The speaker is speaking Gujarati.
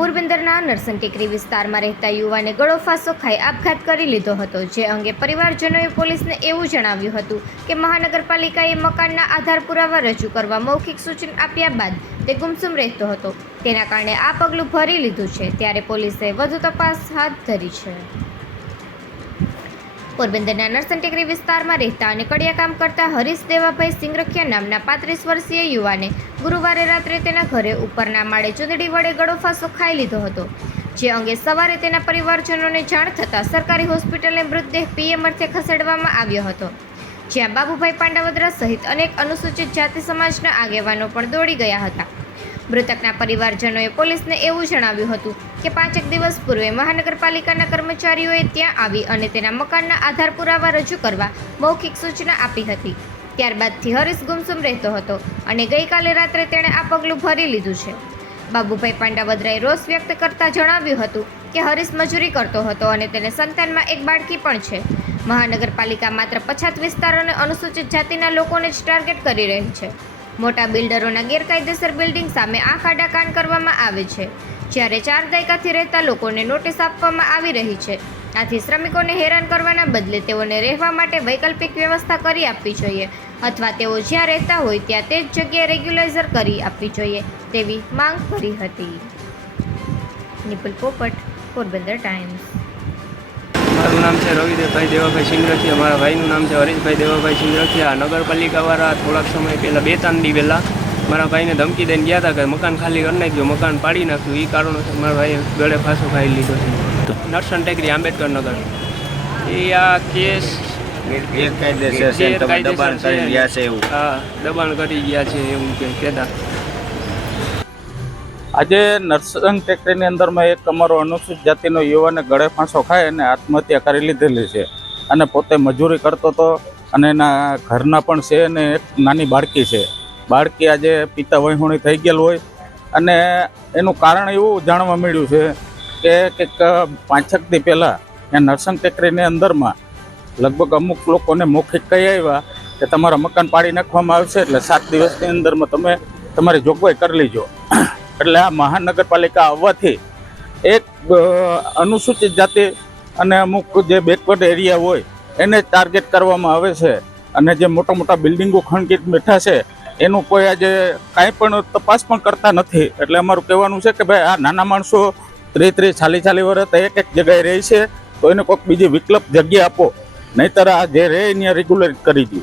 પોરબંદરના નરસન ટેકરી વિસ્તારમાં રહેતા યુવાને ગળો ફાંસો ખાઈ આપઘાત કરી લીધો હતો, જે અંગે પરિવારજનોએ પોલીસને એવું જણાવ્યું હતું કે મહાનગરપાલિકાએ મકાનના આધાર પુરાવા રજૂ કરવા મૌખિક સૂચન આપ્યા બાદ તે ગુમસુમ રહેતો હતો. તેના કારણે આ પગલું ભરી લીધું છે, ત્યારે પોલીસે વધુ તપાસ હાથ ધરી છે. પોરબંદરના નરસંટેકરી વિસ્તારમાં રહેતા અને કડિયા કામ કરતા હરીશ દેવાભાઈ સિંગરખિયા નામના પાંત્રીસ વર્ષીય યુવાને ગુરુવારે રાત્રે તેના ઘરે ઉપરના માળે ચૂંદડી વડે ગળો ફાંસો ખાઈ લીધો હતો. જે અંગે સવારે તેના પરિવારજનોને જાણ થતાં સરકારી હોસ્પિટલે મૃતદેહ પીએમ અર્થે ખસેડવામાં આવ્યો હતો. જ્યાં બાબુભાઈ પાંડાવદરા સહિત અનેક અનુસૂચિત જાતિ સમાજના આગેવાનો પણ દોડી ગયા હતા. મૃતકના પરિવારજનોએ પોલીસને એવું જણાવ્યું હતું કે પાંચેક દિવસ પૂર્વે મહાનગરપાલિકાના કર્મચારીઓએ ત્યાં આવી અને તેના મકાનના આધાર પુરાવા રજૂ કરવા મૌખિક સૂચના આપી હતી. ત્યારબાદથી હરીશ ગુમસુમ રહેતો હતો અને ગઈકાલે રાત્રે તેણે આ પગલું ભરી લીધું છે. બાબુભાઈ પાંડાવદરાએ રોષ વ્યક્ત કરતા જણાવ્યું હતું કે હરીશ મજૂરી કરતો હતો અને તેને સંતાનમાં એક બાળકી પણ છે. મહાનગરપાલિકા માત્ર પછાત વિસ્તારોને અનુસૂચિત જાતિના લોકોને જ ટાર્ગેટ કરી રહી છે. મોટા બિલ્ડરોના ગેરકાયદેસર બિલ્ડિંગ સામે આંખ આડા કાન કરવામાં આવે છે, જ્યારે ચાર દાયકાથી રહેતા લોકોને નોટિસ આપવામાં આવી રહી છે. આથી શ્રમિકોને હેરાન કરવાના બદલે તેઓને રહેવા માટે વૈકલ્પિક વ્યવસ્થા કરી આપવી જોઈએ, અથવા તેઓ જ્યાં રહેતા હોય ત્યાં તે જ જગ્યાએ રેગ્યુલાઇઝર કરી આપવી જોઈએ, તેવી માંગ કરી હતી. નિપુલ પોપટ, પોરબંદર ટાઈમ્સ. મારું નામ છે રવિદેવભાઈ દેવાભાઈ સિંગરખિયા. મારા ભાઈનું નામ છે હરીશભાઈ દેવાભાઈ સિંગરખિયા. નગરપાલિકાવાળા થોડાક સમય પહેલાં બે ત્રણ દી પહેલાં મારા ભાઈને ધમકી દઈને ગયા હતા કે મકાન ખાલી કરી નાખ્યું મકાન પાડી નાખ્યું એ કારણોસર મારા ભાઈએ ગળે ફાંસો ખાઈ લીધો છે. નરસન ટેકરી આંબેડકર નગર. એ આ કેસ ગેરકાયદેસર દબાણ કરી ગયા છે એવું. હા દબાણ કરી ગયા છે એવું કહેતા આજે નરસંગ ટેકરીની અંદરમાં એક અમારો અનુસૂચિત જાતિનો યુવાને ગળે ફાંસો ખાય અને આત્મહત્યા કરી લીધેલી છે. અને પોતે મજૂરી કરતો હતો અને એના ઘરના પણ છે અને એક નાની બાળકી છે. બાળકી આજે પિતા વૈહુણી થઈ ગયેલ હોય. અને એનું કારણ એવું જાણવા મળ્યું છે કે કંઈક પાંચક દી પહેલાં ત્યાં નરસંગ ટેકરીની અંદરમાં લગભગ અમુક લોકોને મૌખિક કહી આવ્યા કે તમારા મકાન પાડી નાખવામાં આવશે એટલે સાત દિવસની અંદરમાં તમે તમારી જોગવાઈ કરી લેજો. એટલે આ મહાનગરપાલિકા આવવાથી એક અનુસૂચિત જાતિ અને અમુક જે બેકવર્ડ એરિયા હોય, એને ટાર્ગેટ કરવામાં આવે છે. અને જે મોટા મોટા બિલ્ડિંગો ખંડિત બેઠા છે, એનું કોઈ આજે કાંઈ પણ તપાસ પણ કરતા નથી. એટલે અમારું કહેવાનું છે કે ભાઈ, આ નાના માણસો ત્રીસ ત્રીસ ચાલીસ ચાલીસ વર્ષ એક એક જગ્યાએ રહે છે, તો એને કોઈક બીજી વિકલ્પ જગ્યા આપો. નહીતર આ જે રહે એને રેગ્યુલર કરી દો